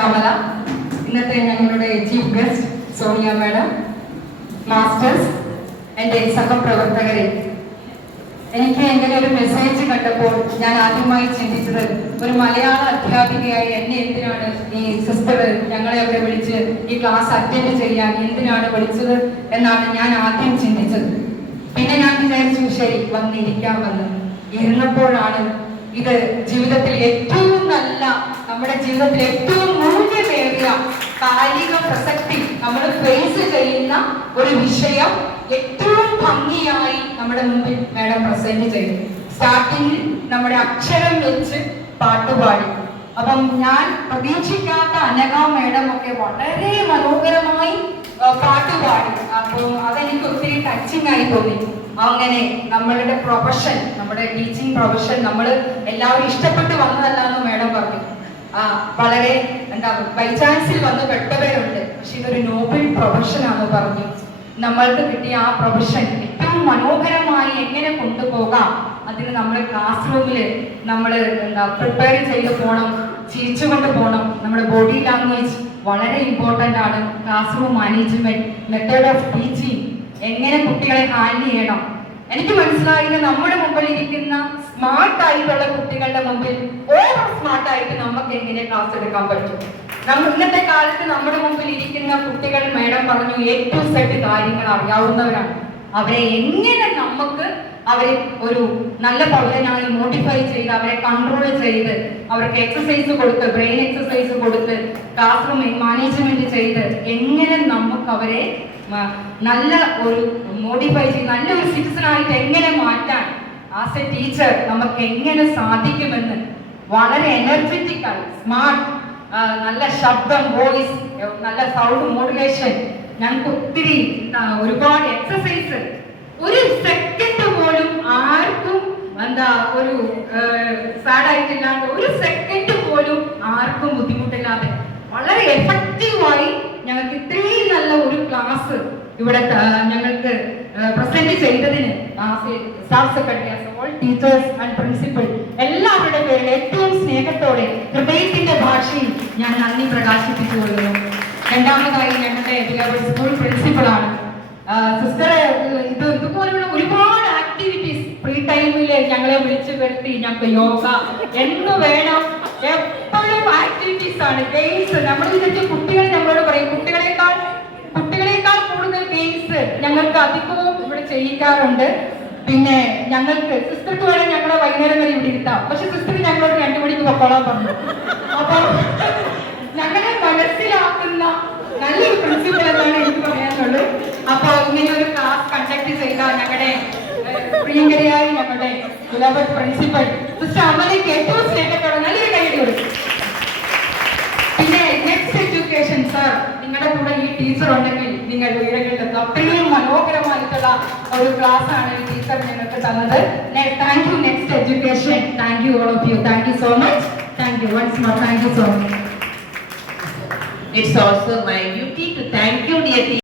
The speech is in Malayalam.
കമല, ഇന്നത്തെ ഞങ്ങളുടെ chief guest Sonia madam, masters, എൻ്റെ സഹപ്രവർത്തകരെ, എനിക്ക് ഇങ്ങനെ ഒരു മെസ്സേജ് കണ്ടപ്പോൾ ഞാൻ ആദ്യമായി ചിന്തിച്ചത് ഒരു മലയാള അധ്യാപികയായി എന്നെ എന്തിനാണ് ഈ സിസ്റ്റർ ഞങ്ങളെയൊക്കെ വിളിച്ച് ഈ ക്ലാസ് അറ്റൻഡ് ചെയ്യാൻ എന്തിനാണ് വിളിച്ചത് എന്നാണ് ഞാൻ ആദ്യം ചിന്തിച്ചത്. പിന്നെ ഞാൻ വിചാരിച്ചു ശരി വന്നിരിക്കാമെന്ന്. ഇരുന്നപ്പോഴാണ് ഇത് ജീവിതത്തിൽ ഏറ്റവും നല്ല, നമ്മുടെ ജീവിതത്തിൽ ഏറ്റവും മൂല്യമേറിയ കാലിക പ്രസക്തി നമ്മൾ ഫേസ് ചെയ്യുന്ന ഒരു വിഷയം ഏറ്റവും ഭംഗിയായി നമ്മുടെ മുമ്പിൽ മാഡം പ്രസന്റ് ചെയ്തു. സ്റ്റാർട്ടിങ്ങിൽ നമ്മുടെ അക്ഷരം വെച്ച് പാട്ടുപാടി. അപ്പം ഞാൻ പ്രതീക്ഷിക്കാത്ത അനഘ മാഡം ഒക്കെ വളരെ മനോഹരമായി പാട്ടുപാടി. അപ്പോൾ അതെനിക്ക് ഒത്തിരി ടച്ചിങ് ആയി തോന്നി. അങ്ങനെ നമ്മളുടെ പ്രൊഫഷൻ, നമ്മുടെ ടീച്ചിങ് പ്രൊഫഷൻ നമ്മൾ എല്ലാവരും ഇഷ്ടപ്പെട്ട് വന്നതല്ല എന്ന് മാഡം പറഞ്ഞു. വളരെ ബൈ ചാൻസിൽ വന്ന് പെട്ടവരുണ്ട്, പക്ഷെ ഇതൊരു നോബിൾ പ്രൊഫഷൻ ആണെന്ന് പറഞ്ഞു. നമ്മൾക്ക് കിട്ടിയ ആ പ്രൊഫഷൻ ഏറ്റവും മനോഹരമായി എങ്ങനെ കൊണ്ടുപോകാം, അതിന് നമ്മൾ ക്ലാസ് റൂമിൽ നമ്മൾ പ്രിപ്പയർ ചെയ്ത് പോകണം, ചിരിച്ചുകൊണ്ട് പോകണം. നമ്മുടെ ബോഡി ലാംഗ്വേജ് വളരെ ഇമ്പോർട്ടൻ്റ് ആണ്. Class room management, method of teaching, എങ്ങനെ കുട്ടികളെ ഹാൻഡിൽ ചെയ്യണം. എനിക്ക് മനസ്സിലായത് നമ്മുടെ മുമ്പിൽ ഇരിക്കുന്ന സ്മാർട്ട് ആയിട്ടുള്ള കുട്ടികളുടെ മുമ്പിൽ ഓവർ സ്മാർട്ട് ആയിട്ട് നമുക്ക് എങ്ങനെ ക്ലാസ് എടുക്കാൻ പറ്റും. ഇന്നത്തെ കാലത്ത് നമ്മുടെ മുമ്പിൽ ഇരിക്കുന്ന കുട്ടികൾ മാഡം പറഞ്ഞു A to Z കാര്യങ്ങൾ അറിയാവുന്നവരാണ്. അവരെ എങ്ങനെ നമുക്ക് അവരെ ഒരു നല്ല പൗരനായി മോഡിഫൈ ചെയ്ത് അവരെ കൺട്രോൾ ചെയ്ത് അവർക്ക് എക്സസൈസ് കൊടുത്ത്, ബ്രെയിൻ എക്സസൈസ് കൊടുത്ത്, ക്ലാസ് റൂം മാനേജ്മെന്റ് ചെയ്ത് എങ്ങനെ നമുക്ക് അവരെ നല്ല ഒരു മോഡിഫൈ ചെയ്ത് നല്ലൊരു സിറ്റിസൺ ആയിട്ട് എങ്ങനെ മാറ്റാൻ ആസ് എ ടീച്ചർ നമുക്ക് എങ്ങനെ സാധിക്കുമെന്ന് വളരെ എനർജറ്റിക് ആയി, സ്മാർട്ട്, നല്ല ശബ്ദം, വോയിസ്, നല്ല സൗണ്ട് മോഡുലേഷൻ, ഞങ്ങൾക്ക് ഒത്തിരി ഒരുപാട് എക്സസൈസ്, ഒരു സെക്കൻഡ് പോലും ആർക്കും ഒരു സാഡായിട്ടില്ലാണ്ട്, ഒരു സെക്കൻഡ് പോലും ആർക്കും ബുദ്ധിമുട്ടില്ലാതെ വളരെ എഫക്റ്റീവായി ഞങ്ങൾക്ക് ഇത്രയും നല്ല ഒരു ക്ലാസ് ഇവിടെ ഞങ്ങൾക്ക് പ്രസന്റ് ചെയ്തതിന് staff secretary, all teachers and principal എല്ലാവരുടെ പേരിൽ ഏറ്റവും സ്നേഹത്തോടെ ഹൃദയത്തിന്റെ ഭാഷയിൽ ഞാൻ നന്ദി പ്രകാശിപ്പിച്ചുകൊള്ളുന്നു. രണ്ടാമതായി ഞങ്ങളുടെ സ്കൂൾ പ്രിൻസിപ്പളാണ് സിസ്റ്റർ. ഇതുപോലുള്ള ഒരുപാട് ആക്ടിവിറ്റീസ് ഫ്രീ ടൈമിൽ ഞങ്ങളെ വിളിച്ചു വരുത്തി. ഞങ്ങൾക്ക് യോഗ എന്ത് വേണം, എപ്പോഴും ആക്ടിവിറ്റീസ് ആണ്, ഗെയിംസ്. നമ്മൾ ഇതിന്റെ കുട്ടികൾ ഞങ്ങളോട് പറയും കുട്ടികളെക്കാൾ കൂടുതൽ ഗെയിംസ് ഞങ്ങൾക്ക് അധികവും ഇവിടെ ചെയ്യിക്കാറുണ്ട്. പിന്നെ ഞങ്ങൾക്ക് സിസ്റ്റർക്ക് വേണം ഞങ്ങളെ വൈകുന്നേരം വരെ ഇവിടെ ഇരുത്താം, പക്ഷെ സിസ്റ്റർ ഞങ്ങളോട് 2 മണിക്ക് പൊക്കോളാൻ പറഞ്ഞു. അപ്പൊ ഞങ്ങളെ മനസ്സിലാക്കുന്ന നല്ലൊരു പ്രിൻസിപ്പൽ എന്നാണ് എനിക്ക് പറയാനുള്ളത്. അപ്പൊ ഇങ്ങനെ ഒരു ക്ലാസ് കണ്ടക്ട് ചെയ്ത ഞങ്ങളുടെ പ്രിയങ്കരിയായി ഞങ്ങളുടെ ബിലവഡ് പ്രിൻസിപ്പൽ സിസ്റ്റർ അമലയ്ക്ക് ഏറ്റവും സ്നേഹത്തോടെ നല്ലൊരു കൈയ്യടി കൊടുക്കും. പിന്നെ നെക്സ്റ്റ് എഡ്യൂക്കേഷൻ സാർ, നിങ്ങളുടെ കൂടെ ഈ ടീച്ചർ ഉണ്ടെങ്കിൽ നിങ്ങൾ വീടുകളിലെത്തും. അത്രയും മനോഹരമായിട്ടുള്ള ഒരു ക്ലാസ് ആണ് ഈ ടീച്ചർ ഞങ്ങൾക്ക് തന്നത്. Thank you next education. Thank you all of you. Thank you so much. Thank you once more. Thank you so much. It's also my duty to thank you, dear teacher.